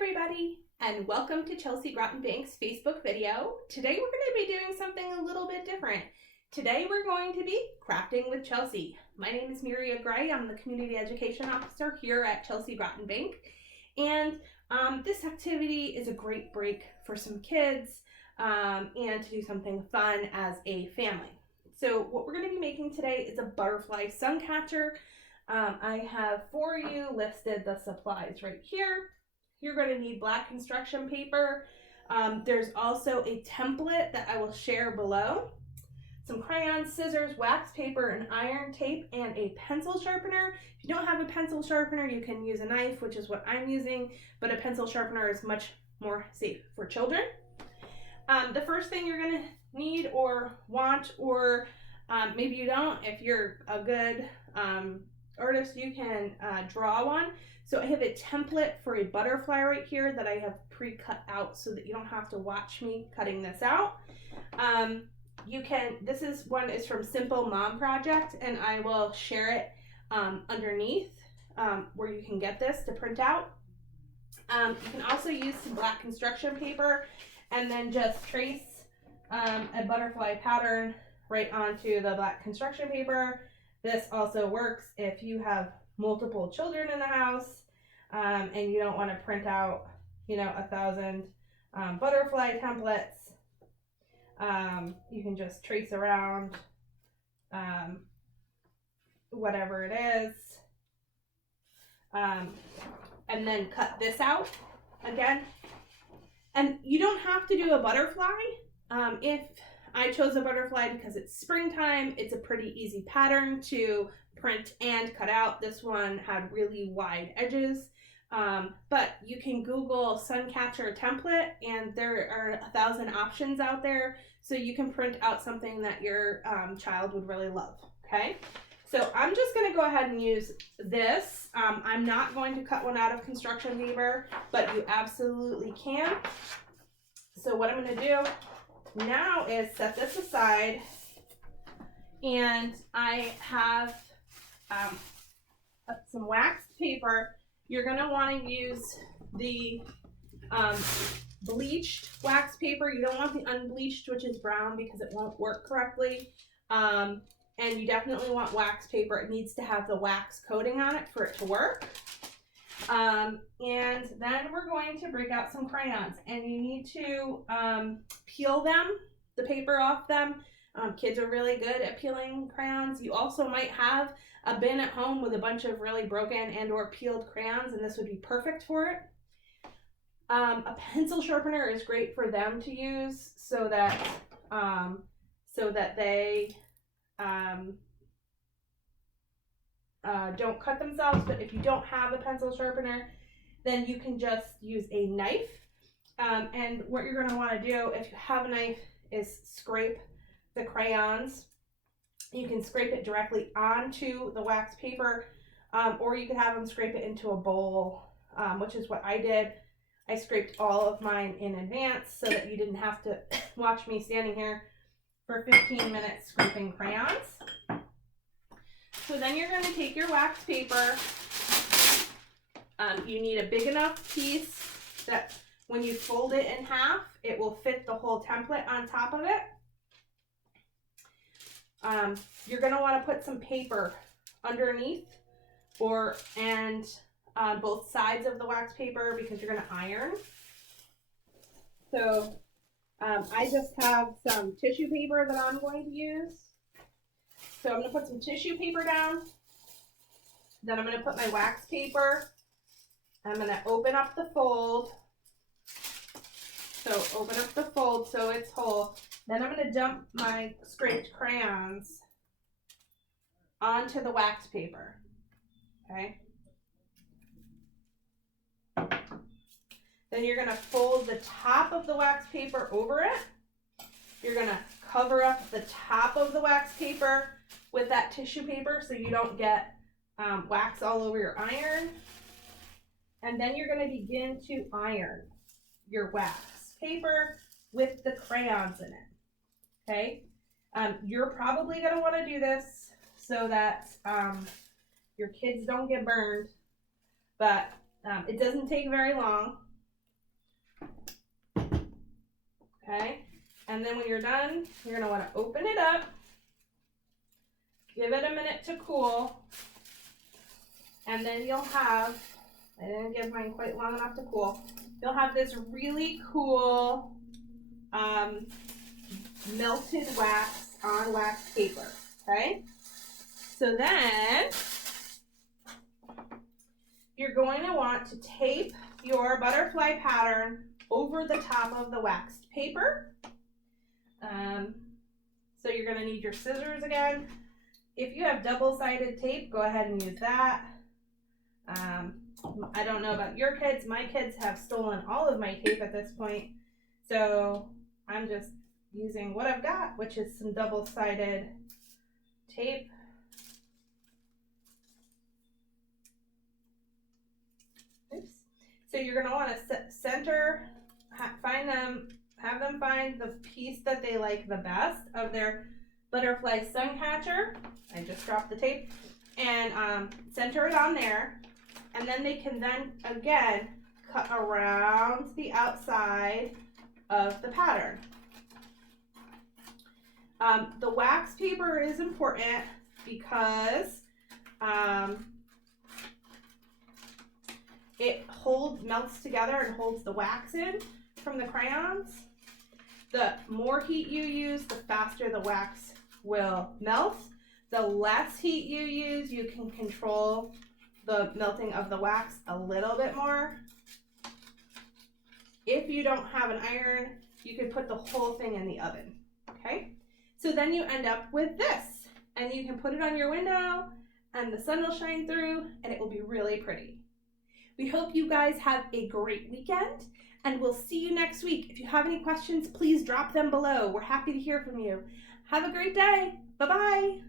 everybody, and welcome to Chelsea Groton Bank's Facebook video. Today we're going to be doing something a little bit different. Today we're going to be crafting with Chelsea. My name is Miria Gray. I'm the Community Education Officer here at Chelsea Groton Bank. And this activity is a great break for some kids and to do something fun as a family. So what we're going to be making today is a butterfly sun catcher. I have for you listed the supplies right here. You're going to need black construction paper. There's also a template that I will share below. Some crayons, scissors, wax paper, and iron tape, and a pencil sharpener. If you don't have a pencil sharpener, you can use a knife, which is what I'm using, but a pencil sharpener is much more safe for children. The first thing you're going to need or want, or maybe you don't, if you're a good artist, you can draw one. So I have a template for a butterfly right here that I have pre-cut out so that you don't have to watch me cutting this out. This is from Simple Mom Project, and I will share it underneath where you can get this to print out. You can also use some black construction paper and then just trace a butterfly pattern right onto the black construction paper. This also works if you have multiple children in the house and you don't want to print out, 1,000 butterfly templates. You can just trace around whatever it is, and then cut this out again. And you don't have to do a butterfly. If I chose a butterfly because it's springtime, it's a pretty easy pattern to print and cut out. This one had really wide edges, but you can Google sun catcher template and there are 1,000 options out there, so you can print out something that your child would really love. Okay, so I'm just going to go ahead and use this. I'm not going to cut one out of construction paper, but you absolutely can. So what I'm going to do now is set this aside, and I have some waxed paper. You're going to want to use the bleached wax paper. You don't want the unbleached, which is brown, because it won't work correctly. And you definitely want wax paper. It needs to have the wax coating on it for it to work. And then we're going to break out some crayons, and you need to peel the paper off them. Kids are really good at peeling crayons. You also might have a bin at home with a bunch of really broken and or peeled crayons, and this would be perfect for it. A pencil sharpener is great for them to use so that they don't cut themselves. But if you don't have a pencil sharpener, then you can just use a knife. And what you're going to want to do, if you have a knife, is scrape the crayons. You can scrape it directly onto the wax paper, or you could have them scrape it into a bowl, which is what I did. I scraped all of mine in advance so that you didn't have to watch me standing here for 15 minutes scraping crayons. So then you're going to take your wax paper. You need a big enough piece that when you fold it in half, it will fit the whole template on top of it. You're going to want to put some paper underneath and on both sides of the wax paper, because you're going to iron. So I just have some tissue paper that I'm going to use. So I'm going to put some tissue paper down. Then I'm going to put my wax paper. I'm going to open up the fold. So open up the fold so it's whole. Then I'm going to dump my scraped crayons onto the wax paper. Okay. Then you're going to fold the top of the wax paper over it. You're going to cover up the top of the wax paper with that tissue paper so you don't get wax all over your iron. And then you're going to begin to iron your wax paper with the crayons in it. Okay, you're probably going to want to do this so that your kids don't get burned, but it doesn't take very long. okay? And then when you're done, you're gonna wanna open it up, give it a minute to cool, and then you'll have, I didn't give mine quite long enough to cool, you'll have this really cool melted wax on wax paper, okay? So then you're going to want to tape your butterfly pattern over the top of the waxed paper. So you're going to need your scissors again. If you have double-sided tape, go ahead and use that. I don't know about your kids. My kids have stolen all of my tape at this point. So I'm just using what I've got, which is some double-sided tape. Oops. So you're going to want to center, have them find the piece that they like the best of their butterfly sun catcher. I just dropped the tape. And center it on there. And then they can then, again, cut around the outside of the pattern. The wax paper is important because it melts together and holds the wax in from the crayons. The more heat you use, the faster the wax will melt. The less heat you use, you can control the melting of the wax a little bit more. If you don't have an iron, you could put the whole thing in the oven, okay? So then you end up with this, and you can put it on your window, and the sun will shine through, and it will be really pretty. We hope you guys have a great weekend, and we'll see you next week. If you have any questions, please drop them below. We're happy to hear from you. Have a great day. Bye-bye.